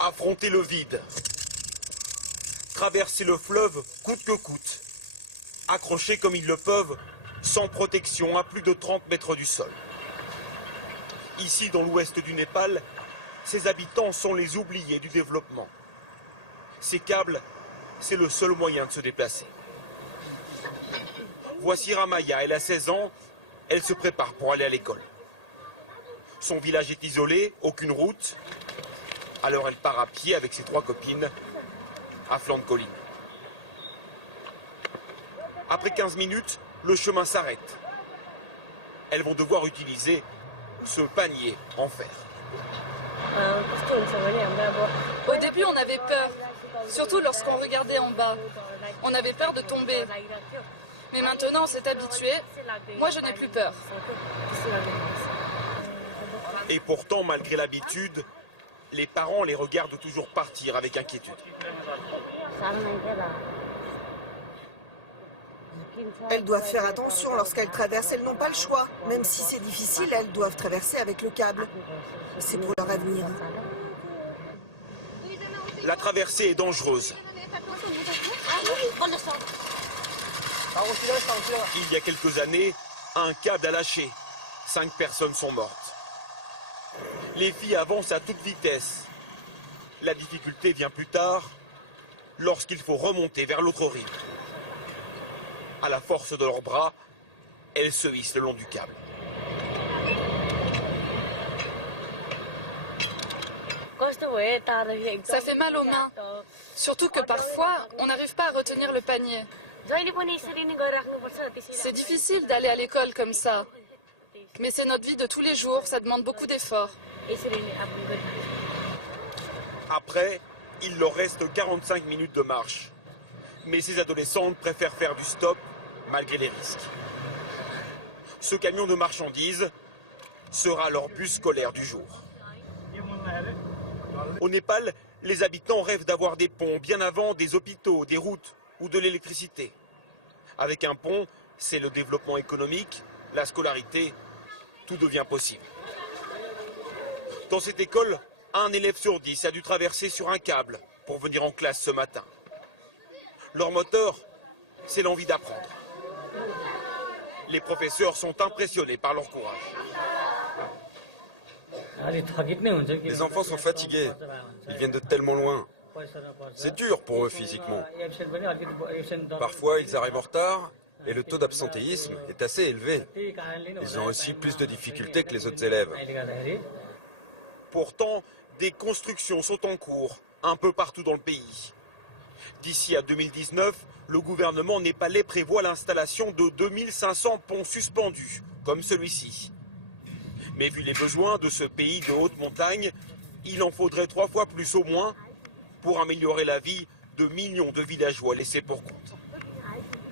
Affronter le vide. Traverser le fleuve coûte que coûte. Accrochés comme ils le peuvent, sans protection à plus de 30 mètres du sol. Ici, dans l'ouest du Népal, ses habitants sont les oubliés du développement. Ces câbles, c'est le seul moyen de se déplacer. Voici Ramaya, elle a 16 ans, elle se prépare pour aller à l'école. Son village est isolé, aucune route. Alors elle part à pied avec ses 3 copines à flanc de colline. Après 15 minutes, le chemin s'arrête. Elles vont devoir utiliser ce panier en fer. Au début, on avait peur, surtout lorsqu'on regardait en bas. On avait peur de tomber. Mais maintenant, on s'est habitué. Moi, je n'ai plus peur. Et pourtant, malgré l'habitude, les parents les regardent toujours partir avec inquiétude. Elles doivent faire attention lorsqu'elles traversent, elles n'ont pas le choix. Même si c'est difficile, elles doivent traverser avec le câble. C'est pour leur avenir. La traversée est dangereuse. Il y a quelques années, un câble a lâché. 5 personnes sont mortes. Les filles avancent à toute vitesse. La difficulté vient plus tard, lorsqu'il faut remonter vers l'autre rive. À la force de leurs bras, elles se hissent le long du câble. Ça fait mal aux mains. Surtout que parfois, on n'arrive pas à retenir le panier. C'est difficile d'aller à l'école comme ça. Mais c'est notre vie de tous les jours, ça demande beaucoup d'efforts. Après, il leur reste 45 minutes de marche. Mais ces adolescentes préfèrent faire du stop malgré les risques. Ce camion de marchandises sera leur bus scolaire du jour. Au Népal, les habitants rêvent d'avoir des ponts bien avant des hôpitaux, des routes ou de l'électricité. Avec un pont, c'est le développement économique, la scolarité, tout devient possible. Dans cette école, un élève sur 10 a dû traverser sur un câble pour venir en classe ce matin. Leur moteur, c'est l'envie d'apprendre. Les professeurs sont impressionnés par leur courage. Les enfants sont fatigués. Ils viennent de tellement loin. C'est dur pour eux physiquement. Parfois, ils arrivent en retard et le taux d'absentéisme est assez élevé. Ils ont aussi plus de difficultés que les autres élèves. Pourtant, des constructions sont en cours un peu partout dans le pays. D'ici à 2019, le gouvernement népalais prévoit l'installation de 2500 ponts suspendus, comme celui-ci. Mais vu les besoins de ce pays de haute montagne, il en faudrait 3 fois plus au moins pour améliorer la vie de millions de villageois laissés pour compte.